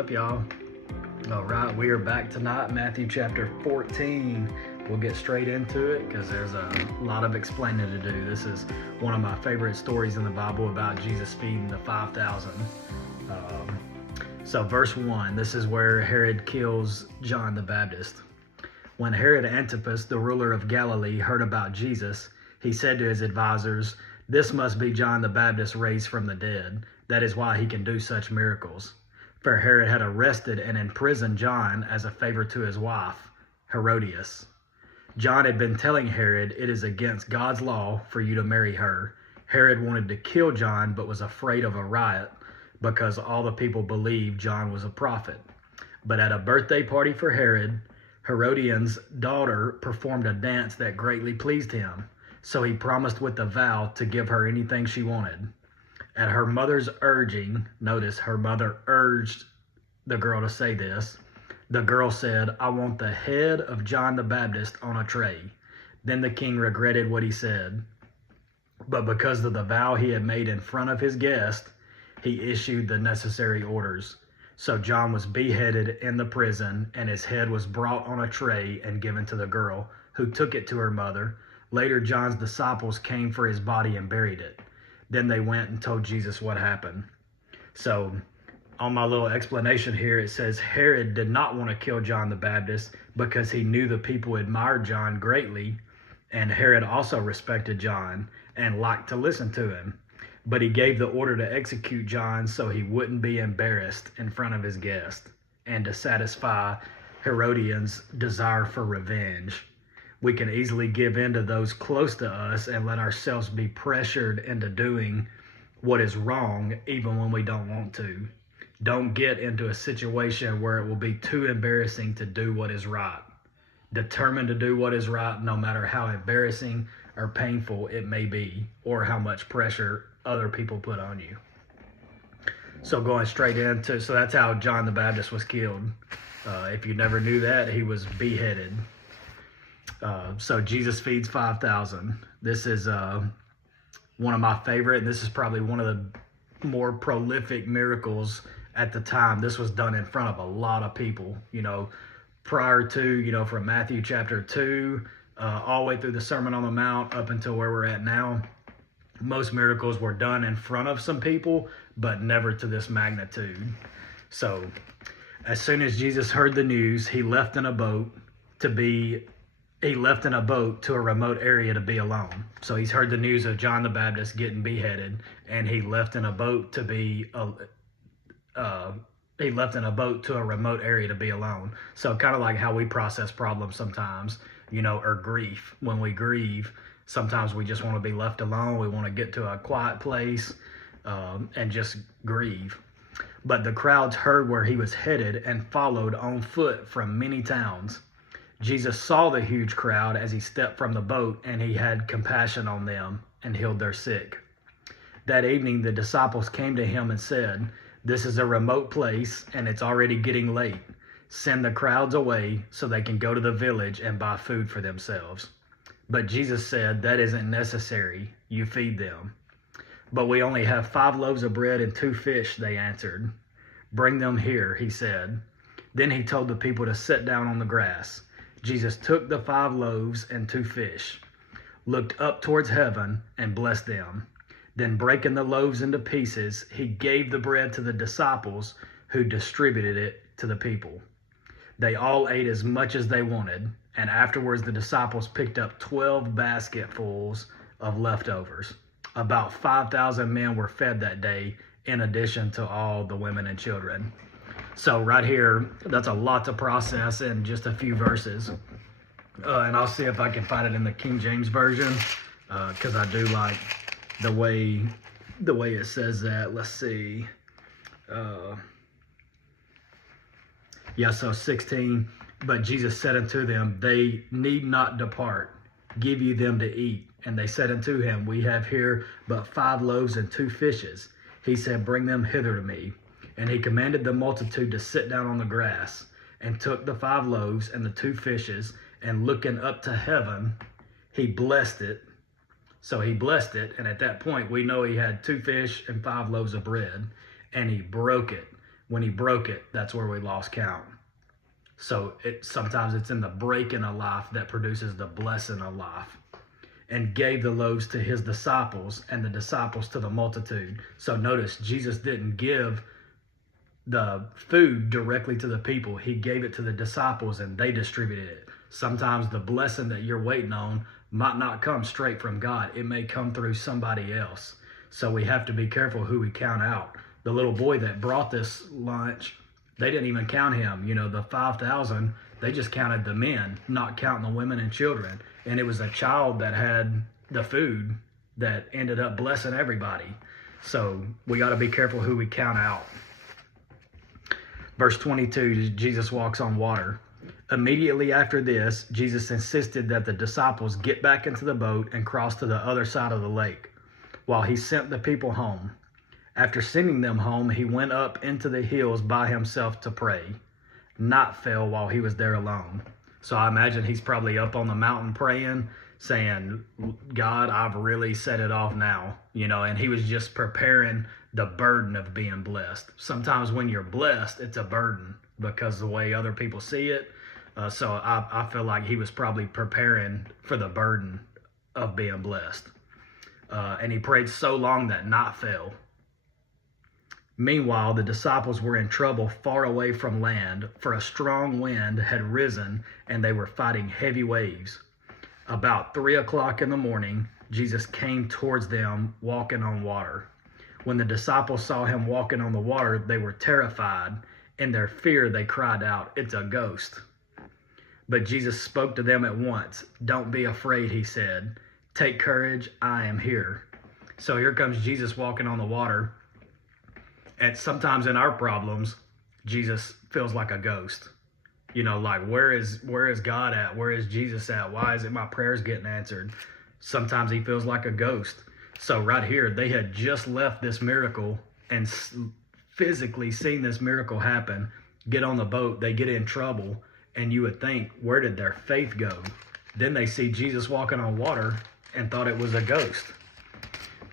up, y'all? All right, we are back tonight, Matthew chapter 14. We'll get straight into it because there's a lot of explaining to do. This is one of my favorite stories in the Bible about Jesus feeding the 5,000. So verse 1, this is where Herod kills John the Baptist. When Herod Antipas, the ruler of Galilee, heard about Jesus, he said to his advisors, "This must be John the Baptist raised from the dead. That is why he can do such miracles." For Herod had arrested and imprisoned John as a favor to his wife, Herodias. John had been telling Herod, "It is against God's law for you to marry her." Herod wanted to kill John, but was afraid of a riot because all the people believed John was a prophet. But at a birthday party for Herod, Herodian's daughter performed a dance that greatly pleased him. So he promised with a vow to give her anything she wanted. At her mother's urging, notice her mother urged the girl to say this, the girl said, "I want the head of John the Baptist on a tray." Then the king regretted what he said. But because of the vow he had made in front of his guest, he issued the necessary orders. So John was beheaded in the prison, and his head was brought on a tray and given to the girl, who took it to her mother. Later, John's disciples came for his body and buried it. Then they went and told Jesus what happened. So on my little explanation here, it says Herod did not want to kill John the Baptist because he knew the people admired John greatly, and Herod also respected John and liked to listen to him. But he gave the order to execute John so he wouldn't be embarrassed in front of his guest and to satisfy Herodians' desire for revenge. We can easily give in to those close to us and let ourselves be pressured into doing what is wrong even when we don't want to. Don't get into a situation where it will be too embarrassing to do what is right. Determined to do what is right no matter how embarrassing or painful it may be or how much pressure other people put on you. So going straight into, so that's how John the Baptist was killed. If you never knew that, he was beheaded. So Jesus feeds 5,000. This is one of my favorite, and this is probably one of the more prolific miracles at the time. This was done in front of a lot of people, prior to, from Matthew chapter 2, all the way through the Sermon on the Mount up until where we're at now. Most miracles were done in front of some people, but never to this magnitude. So as soon as Jesus heard the news, he left in a boat to a remote area to be alone. So he's heard the news of John the Baptist getting beheaded, and he left in a boat to a remote area to be alone. So kind of like how we process problems sometimes, or grief. When we grieve, sometimes we just want to be left alone. We want to get to a quiet place and just grieve. But the crowds heard where he was headed and followed on foot from many towns. Jesus saw the huge crowd as he stepped from the boat, and he had compassion on them and healed their sick. That evening, the disciples came to him and said, "This is a remote place, and it's already getting late. Send the crowds away so they can go to the village and buy food for themselves." But Jesus said, "That isn't necessary. You feed them." "But we only have 5 loaves of bread and 2 fish," they answered. "Bring them here," he said. Then he told the people to sit down on the grass. Jesus took the 5 loaves and 2 fish, looked up towards heaven, and blessed them. Then breaking the loaves into pieces, he gave the bread to the disciples, who distributed it to the people. They all ate as much as they wanted, and afterwards the disciples picked up 12 basketfuls of leftovers. About 5,000 men were fed that day, in addition to all the women and children. So right here, that's a lot to process in just a few verses. And I'll see if I can find it in the King James Version, because I do like the way it says that. Let's see. So 16, "But Jesus said unto them, They need not depart. Give ye them to eat. And they said unto him, We have here but 5 loaves and 2 fishes. He said, Bring them hither to me. And he commanded the multitude to sit down on the grass, and took the 5 loaves and the 2 fishes, and looking up to heaven, he blessed it. So he blessed it, and at that point we know he had 2 fish and 5 loaves of bread, and he broke it When he broke it, that's where we lost count. So sometimes it's in the breaking of life that produces the blessing of life. And gave the loaves to his disciples, and the disciples to the multitude. So notice, Jesus didn't give the food directly to the people. He gave it to the disciples, and they distributed it. Sometimes the blessing that you're waiting on might not come straight from God. It may come through somebody else. So we have to be careful who we count out. The little boy that brought this lunch, they didn't even count him. The 5,000, they just counted the men, not counting the women and children. And it was a child that had the food that ended up blessing everybody. So we got to be careful who we count out. Verse 22, Jesus walks on water. Immediately after this, Jesus insisted that the disciples get back into the boat and cross to the other side of the lake, while he sent the people home. After sending them home, he went up into the hills by himself to pray. Night fell while he was there alone. So I imagine he's probably up on the mountain praying, saying, God, I've really set it off now, and he was just preparing the burden of being blessed. Sometimes when you're blessed, it's a burden because of the way other people see it. So I feel like he was probably preparing for the burden of being blessed. And he prayed so long that night fell. Meanwhile, the disciples were in trouble far away from land, for a strong wind had risen and they were fighting heavy waves. About 3 o'clock in the morning, Jesus came towards them walking on water. When the disciples saw him walking on the water, they were terrified. In their fear, they cried out, "It's a ghost." But Jesus spoke to them at once. "Don't be afraid," he said. "Take courage, I am here." So here comes Jesus walking on the water. And sometimes in our problems, Jesus feels like a ghost. Like where is God at? Where is Jesus at? Why isn't my prayers getting answered? Sometimes he feels like a ghost. So right here, they had just left this miracle and physically seen this miracle happen. Get on the boat, they get in trouble, and you would think, where did their faith go? Then they see Jesus walking on water and thought it was a ghost.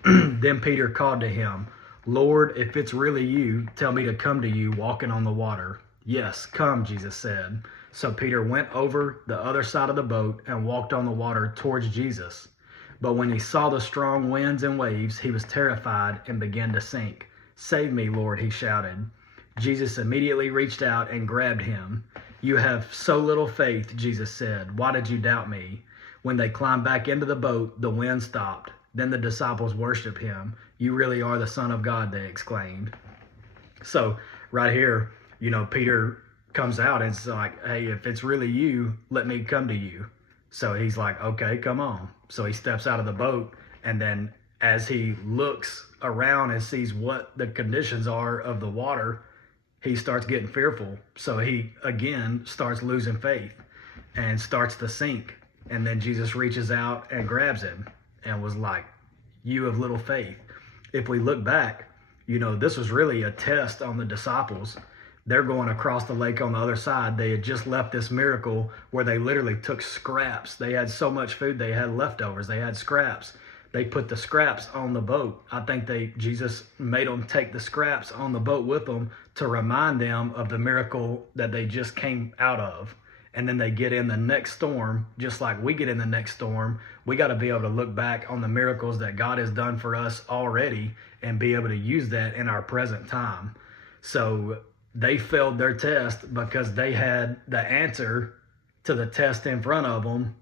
Then Peter called to him, "Lord, if it's really you, tell me to come to you walking on the water." "Yes, come," Jesus said. So Peter went over the other side of the boat and walked on the water towards Jesus. But when he saw the strong winds and waves, he was terrified and began to sink. "Save me, Lord," he shouted. Jesus immediately reached out and grabbed him. "You have so little faith," Jesus said. "Why did you doubt me?" When they climbed back into the boat, the wind stopped. Then the disciples worshiped him. "You really are the Son of God," they exclaimed. So right here, Peter comes out and it's like, "Hey, if it's really you, let me come to you." So he's like, "Okay, come on." So he steps out of the boat, and then as he looks around and sees what the conditions are of the water, he starts getting fearful. So he again starts losing faith and starts to sink. And then Jesus reaches out and grabs him and was like, "You have little faith." If we look back, this was really a test on the disciples. They're going across the lake on the other side. They had just left this miracle where they literally took scraps. They had so much food, they had leftovers. They had scraps. They put the scraps on the boat. I think Jesus made them take the scraps on the boat with them to remind them of the miracle that they just came out of. And then they get in the next storm, just like we get in the next storm. We got to be able to look back on the miracles that God has done for us already and be able to use that in our present time. So they failed their test because they had the answer to the test in front of them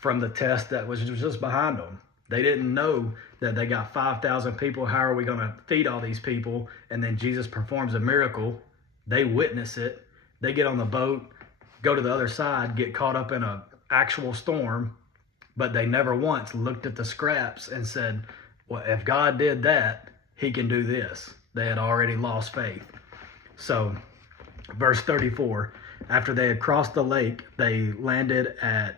from the test that was just behind them. They didn't know that they got 5,000 people. How are we going to feed all these people? And then Jesus performs a miracle. They witness it. They get on the boat, go to the other side, get caught up in an actual storm, but they never once looked at the scraps and said, well, if God did that, he can do this. They had already lost faith. So, verse 34, after they had crossed the lake, they landed at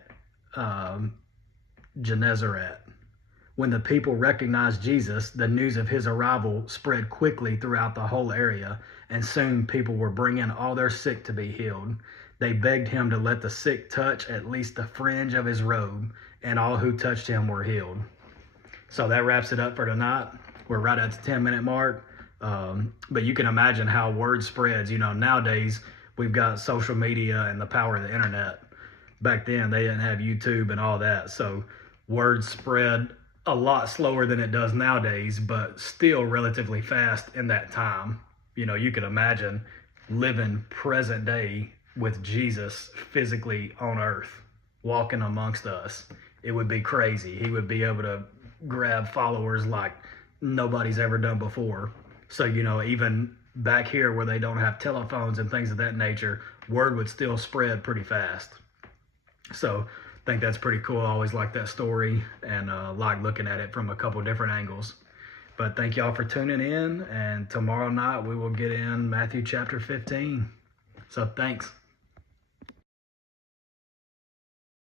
Gennesaret. When the people recognized Jesus, the news of his arrival spread quickly throughout the whole area, and soon people were bringing all their sick to be healed. They begged him to let the sick touch at least the fringe of his robe, and all who touched him were healed. So that wraps it up for tonight. We're right at the 10-minute mark. But you can imagine how word spreads. Nowadays we've got social media and the power of the internet. Back then they didn't have YouTube and all that, so word spread a lot slower than it does nowadays, but still relatively fast in that time. You could imagine living present day with Jesus physically on earth, walking amongst us. It would be crazy. He would be able to grab followers like nobody's ever done before. So, even back here where they don't have telephones and things of that nature, word would still spread pretty fast. So I think that's pretty cool. I always like that story and like looking at it from a couple different angles. But thank y'all for tuning in, and tomorrow night we will get in Matthew chapter 15. So thanks.